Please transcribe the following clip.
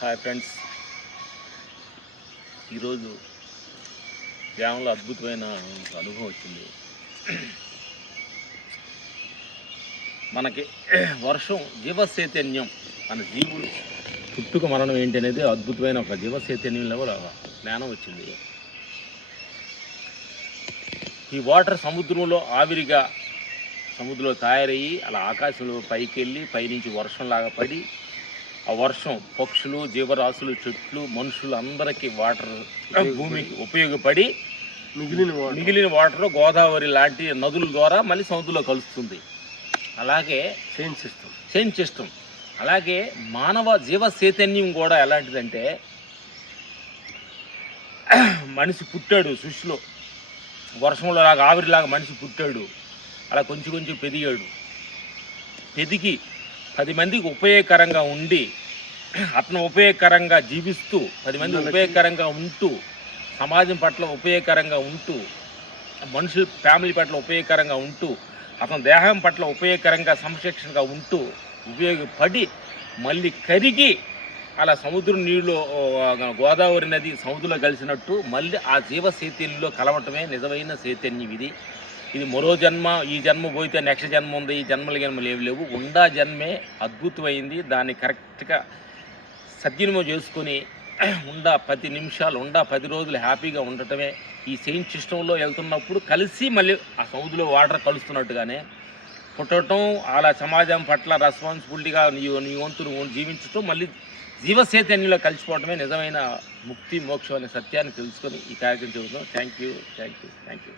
Hi friends, ఈరోజు గ్రామంలో అద్భుతమైన అనుభవం వచ్చింది. మనకి వర్షం జీవచైతన్యం, మన జీవుడు పుట్టుక మరణం ఏంటి అనేది అద్భుతమైన ఒక జీవచైతన్యంలో కూడా జ్ఞానం వచ్చింది. ఈ వాటర్ సముద్రంలో ఆవిరిగా సముద్రంలో తయారయ్యి అలా ఆకాశంలో పైకి వెళ్ళి పైనుంచి వర్షంలాగా పడి ఆ వర్షం పక్షులు, జీవరాశులు, చెట్లు, మనుషులు అందరికీ వాటర్ భూమికి ఉపయోగపడి మిగిలిన వాటర్ గోదావరి లాంటి నదుల ద్వారా మళ్ళీ సముద్రంలో కలుస్తుంది. అలాగే చైన్ సిస్టమ్ అలాగే మానవ జీవ చైతన్యం కూడా ఎలాంటిదంటే, మనిషి పుట్టాడు సృష్టిలో, వర్షంలో లాగా ఆవిరిలాగా మనిషి పుట్టాడు. అలా కొంచెం కొంచెం పెదిగి 10 మందికి ఉపయోగకరంగా ఉండి, అతను ఉపయోగకరంగా జీవిస్తూ 10 మంది ఉపయోగకరంగా ఉంటూ, సమాజం పట్ల ఉపయోగకరంగా ఉంటూ, మనుషుల ఫ్యామిలీ పట్ల ఉపయోగకరంగా ఉంటూ, అతని దేహం పట్ల ఉపయోగకరంగా సంరక్షణగా ఉంటూ ఉపయోగపడి మళ్ళీ కరిగి అలా సముద్రం నీళ్ళు గోదావరి నది సముద్రంలో కలిసినట్టు మళ్ళీ ఆ జీవ చైతన్యంలో కలవటమే నిజమైన చైతన్యం. ఇది మరో జన్మ, ఈ జన్మ పోతే నెక్స్ట్ జన్మ ఉంది, ఈ జన్మలు ఏమి లేవు. ఉండా జన్మే అద్భుతమైంది. దాన్ని కరెక్ట్గా సద్వినియోగం చేసుకొని 10 నిమిషాలు 10 రోజులు హ్యాపీగా ఉండటమే ఈ చైన్ సిస్టంలో వెళ్తున్నప్పుడు కలిసి మళ్ళీ ఆ సముద్రంలో వాటర్ కలుస్తున్నట్టుగానే పుట్టడం, అలా సమాజం పట్ల రెస్పాన్సిబిలిటీగా నీ వంతును జీవించటం, మళ్ళీ జీవ చైతన్యంలో కలిసిపోవటమే నిజమైన ముక్తి మోక్షం అనే సత్యాన్ని తెలుసుకొని ఈ కార్యక్రమం చెబుతున్నాం. Thank you.